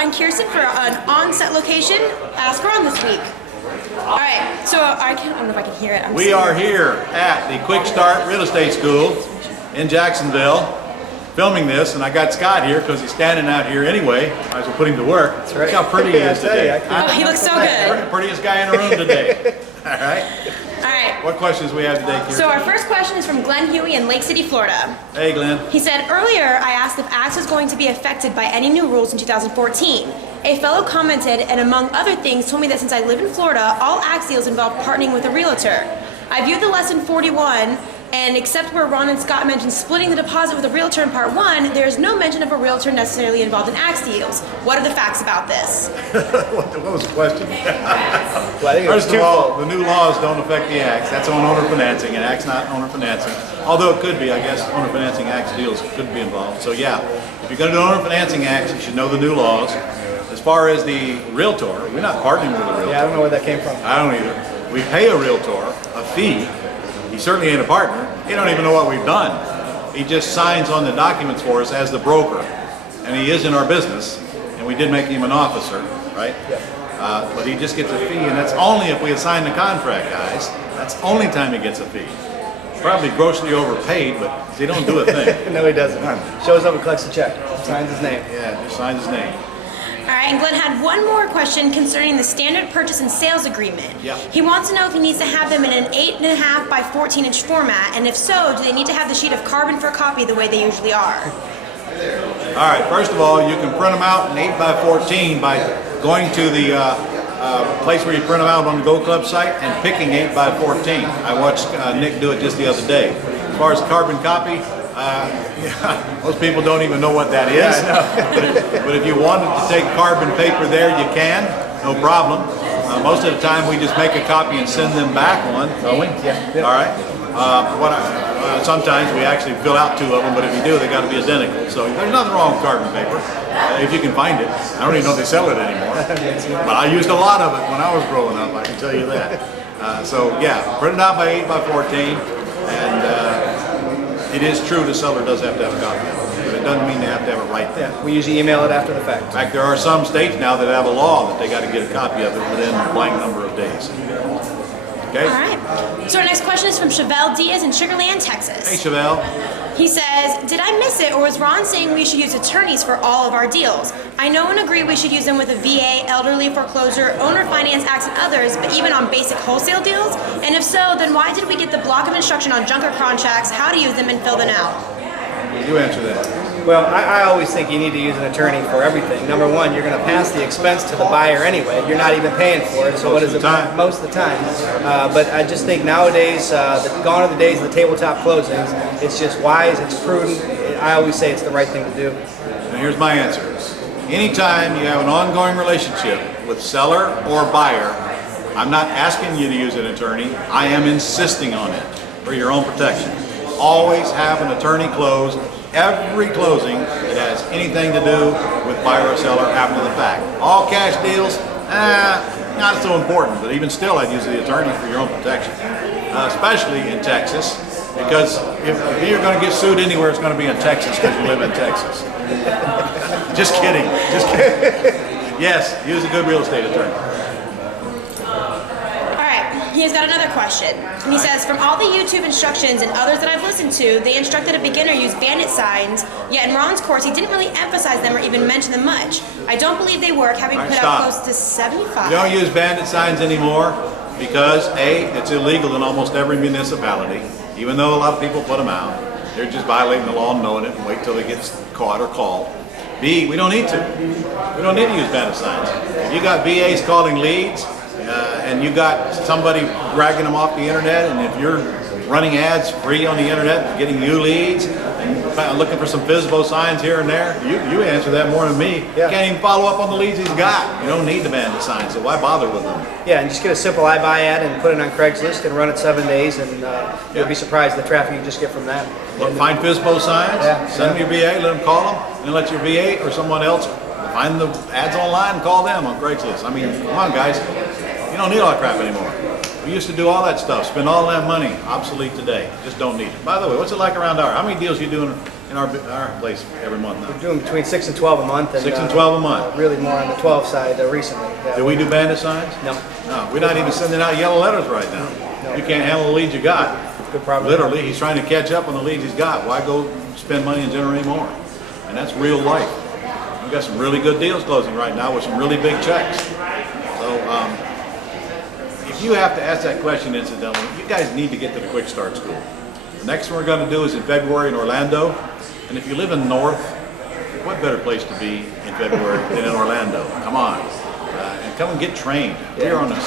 and Kirsten for an on-set location. Ask Ron this week. All right, so I don't know if I can hear it. We are here at the Quick Start Real Estate School in Jacksonville filming this, and I got Scott here because he's standing out here anyway. Might as well put him to work. That's right. Look how pretty he is today. Oh, he looks so good. Prettiest guy in the room today. All right. All right. What questions we have today, Kirsten? So our first question is from Glenn Huey in Lake City, Florida. Hey, Glenn. He said, earlier I asked if Axe was going to be affected by any new rules in 2014. A fellow commented, and among other things, told me that since I live in Florida, all Axe deals involve partnering with a realtor. I viewed the lesson 41, and except where Ron and Scott mentioned splitting the deposit with a realtor in part 1, there is no mention of a realtor necessarily involved in Axe deals. What are the facts about this? What was the question? Well, I think First of all, the new laws don't affect the Axe. That's on owner financing, and Axe not owner financing. Although it could be, I guess, owner financing Axe deals could be involved. So yeah, if you're going to do owner financing Axe, you should know the new laws. As far as the realtor, we're not partnering with a realtor. Yeah, I don't know where that came from. I don't either. We pay a realtor a fee. He certainly ain't a partner. He don't even know what we've done. He just signs on the documents for us as the broker. And he is in our business, and we did make him an officer, right? Yeah. But he just gets a fee, and that's only if we assign the contract, guys. That's the only time he gets a fee. Probably grossly overpaid, but he don't do a thing. No, he doesn't. Shows up and collects the check. Signs his name. Yeah, just signs his name. All right, and Glenn had one more question concerning the standard purchase and sales agreement. Yeah. He wants to know if he needs to have them in an 8.5 by 14-inch format, and if so, do they need to have the sheet of carbon for copy the way they usually are? All right, first of all, you can print them out in 8 by 14 by going to the place where you print them out on the Go Club site and picking 8 by 14. I watched Nick do it just the other day. As far as carbon copy, most people don't even know what that is. Yeah, but if you wanted to take carbon paper there, you can, no problem. Most of the time, we just make a copy and send them back one, don't we? Yeah. All right. Sometimes we actually fill out 2 of them, but if you do, they got to be identical. So there's nothing wrong with carbon paper, if you can find it. I don't even know if they sell it anymore. But I used a lot of it when I was growing up, I can tell you that. So yeah, print it out by 8 by 14, and it is true the seller does have to have a copy of it, but it doesn't mean they have to have it right there. Yeah, we usually email it after the fact. In fact, there are some states now that have a law that they got to get a copy of it within a blank number of days. Okay? All right. So our next question is from Chevelle Diaz in Sugar Land, Texas. Hey, Chevelle. He says, did I miss it, or was Ron saying we should use attorneys for all of our deals? I know and agree we should use them with a VA, elderly foreclosure, owner finance acts, and others, but even on basic wholesale deals? And if so, then why did we get the block of instruction on junker contracts, how to use them, and fill them out? You answer that. Well, I always think you need to use an attorney for everything. Number one, you're going to pass the expense to the buyer anyway. You're not even paying for it, so what is it? Most of the time. But I just think nowadays, gone are the days of the tabletop closings. It's just wise, it's prudent. I always say it's the right thing to do. Now here's my answer. Anytime you have an ongoing relationship with seller or buyer, I'm not asking you to use an attorney. I am insisting on it for your own protection. Always have an attorney close every closing that has anything to do with buyer or seller after the fact. All cash deals, not so important, but even still I'd use the attorney for your own protection, especially in Texas, because if you're going to get sued anywhere, it's going to be in Texas because you live in Texas. Just kidding, just kidding. Yes, use a good real estate attorney. He's got another question. He says, from all the YouTube instructions and others that I've listened to, they instructed a beginner use bandit signs, yet in Ron's course, he didn't really emphasize them or even mention them much. I don't believe they work, having put out close to 75. You don't use bandit signs anymore because A, it's illegal in almost every municipality, even though a lot of people put them out. They're just violating the law and knowing it and wait till they get caught or called. B, we don't need to. We don't need to use bandit signs. If you got VAs calling leads, and you got somebody dragging them off the internet, and if you're running ads free on the internet, getting you leads, and looking for some FSBO signs here and there, you answer that more than me. Yeah. You can't even follow up on the leads he's got. You don't need the bandit signs, so why bother with them? Yeah, and just get a simple iBuy ad and put it on Craigslist and run it 7 days, and you'll be surprised the traffic you just get from that. Look, find FSBO signs, send them your VA, let them call them, and let your VA or someone else find the ads online and call them on Craigslist. I mean, come on, guys. You don't need all that crap anymore. We used to do all that stuff, spend all that money, obsolete today. Just don't need it. By the way, what's it like around our? How many deals you doing in our place every month now? We're doing between 6 and 12 a month. And, 6 and 12 a month. Really more on the 12 side recently. Yeah. Do we do bandit signs? No. No, we're not even sending out yellow letters right now. No. You can't handle the leads you got. Good problem. Literally, he's trying to catch up on the leads he's got. Why go spend money and generate more? And that's real life. We've got some really good deals closing right now with some really big checks. So if you have to ask that question incidentally, you guys need to get to the Quick Start School. The next one we're going to do is in February in Orlando. And if you live in North, what better place to be in February than in Orlando? Come on. And come and get trained. We're on a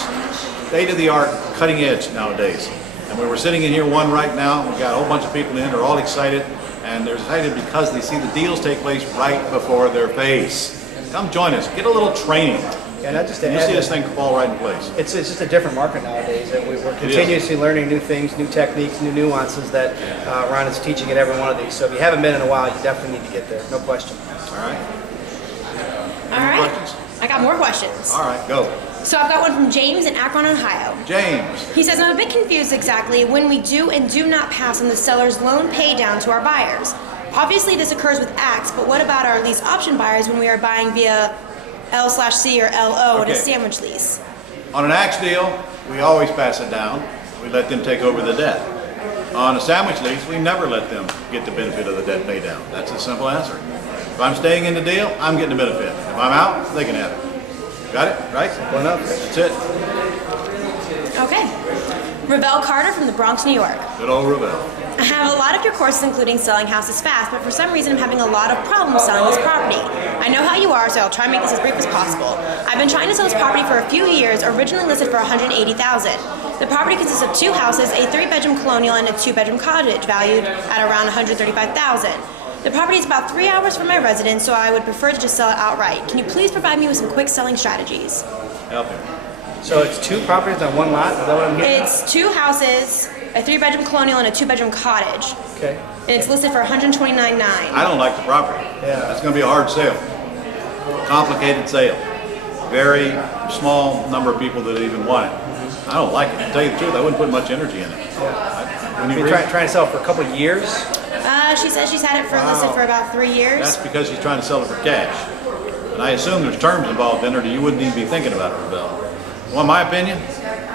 state-of-the-art cutting edge nowadays. And we were sitting in here one right now. We've got a whole bunch of people in. They're all excited. And they're excited because they see the deals take place right before their face. Come join us. Get a little training. Yeah, not just to You add see that- this thing fall right in place. It's just a different market nowadays. And we're continuously learning new things, new techniques, new nuances that Ron is teaching at every one of these. So if you haven't been in a while, you definitely need to get there. No question. All right? All Any right. more questions? I got more questions. All right, go. So I've got one from James in Akron, Ohio. James. He says, I'm a bit confused exactly when we do and do not pass on the seller's loan pay down to our buyers. Obviously this occurs with ACTS, but what about our lease option buyers when we are buying via L/C or LO in a Okay. sandwich lease? On an axe deal, we always pass it down. We let them take over the debt. On a sandwich lease, we never let them get the benefit of the debt pay down. That's a simple answer. If I'm staying in the deal, I'm getting the benefit. If I'm out, they can have it. Got it? Right? Simple enough. That's it. Okay. Ravel Carter from the Bronx, New York. Good old Ravel. I have a lot of your courses including selling houses fast, but for some reason I'm having a lot of problems selling this property. I know how you are, so I'll try and make this as brief as possible. I've been trying to sell this property for a few years, originally listed for $180,000. The property consists of 2 houses, a 3-bedroom colonial and a 2-bedroom cottage, valued at around $135,000. The property is about 3 hours from my residence, so I would prefer to just sell it outright. Can you please provide me with some quick selling strategies? Help him. So it's 2 properties on 1 lot? Is that what I'm getting? It's 2 houses, a 3-bedroom colonial and a 2-bedroom cottage. Okay. And it's listed for $129,900. I don't like the property. Yeah. That's going to be a hard sale. Complicated sale. Very small number of people that even want it. I don't like it. To tell you the truth, I wouldn't put much energy in it. When you You've been trying to sell it for a couple of years? She says she's had it for listed for about 3 years. That's because she's trying to sell it for cash. And I assume there's terms involved in it, or you wouldn't even be thinking about it, Ravel. Well, in my opinion,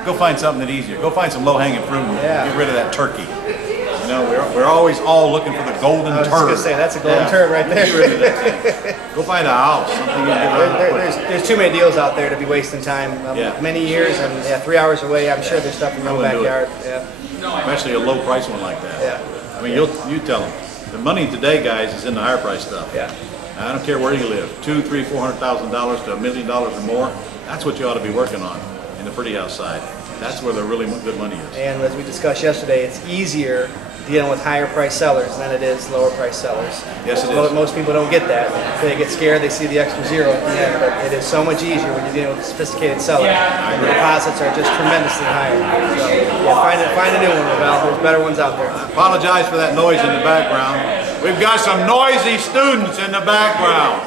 go find something that's easier. Go find some low-hanging fruit and get rid of that turkey. You know, we're always all looking for the golden turd. I was just going to say, that's a golden turd right there. Get rid of that thing. Go find a house, something you can get rid of. There's too many deals out there to be wasting time. Yeah. Many years and 3 hours away. I'm sure there's stuff in your own I wouldn't do it. backyard. Yeah. Especially a low-price one like that. Yeah. I mean, you tell them. The money today, guys, is in the higher price stuff. Yeah. I don't care where you live, $200,000, $300,000, $400,000 to $1 million or more. That's what you ought to be working on in the pretty house side. That's where the really good money is. And as we discussed yesterday, it's easier dealing with higher price sellers than it is lower price sellers. Yes, it is. Most people don't get that. They get scared, they see the extra zero at the end, but it is so much easier when you're dealing with a sophisticated seller. The deposits are just tremendously higher. So, yeah, find a new one, Ravel. There's better ones out there. Apologize for that noise in the background. We've got some noisy students in the background.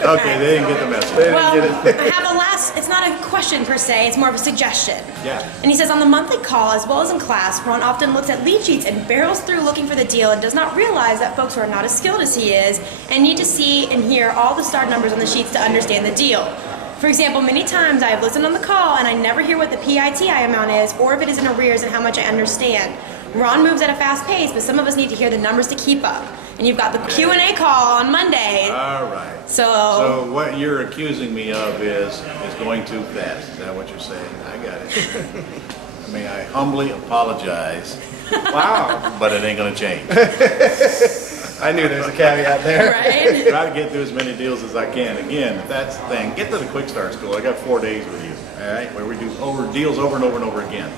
Okay, they didn't get the message. Well, I have a last, it's not a question per se, it's more of a suggestion. Yeah. And he says, on the monthly call, as well as in class, Ron often looks at lead sheets and barrels through looking for the deal and does not realize that folks who are not as skilled as he is and need to see and hear all the star numbers on the sheets to understand the deal. For example, many times I have listened on the call and I never hear what the PITI amount is or if it is in arrears and how much I understand. Ron moves at a fast pace, but some of us need to hear the numbers to keep up. And you've got the Q&A call on Monday. All right. So what you're accusing me of is going too fast. Is that what you're saying? I got it. I mean, I humbly apologize. Wow. But it ain't gonna change. I knew there was a caveat there. right? Try to get through as many deals as I can. Again, if that's the thing, get to the Quick Start School. I got 4 days with you, all right, where we do deals over and over and over again.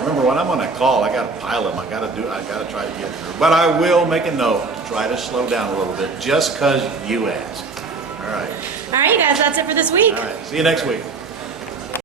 Remember, when I'm on a call, I got to pile them. I got to try to get through. But I will make a note to try to slow down a little bit, just because you asked. All right. All right, you guys, that's it for this week. All right. See you next week.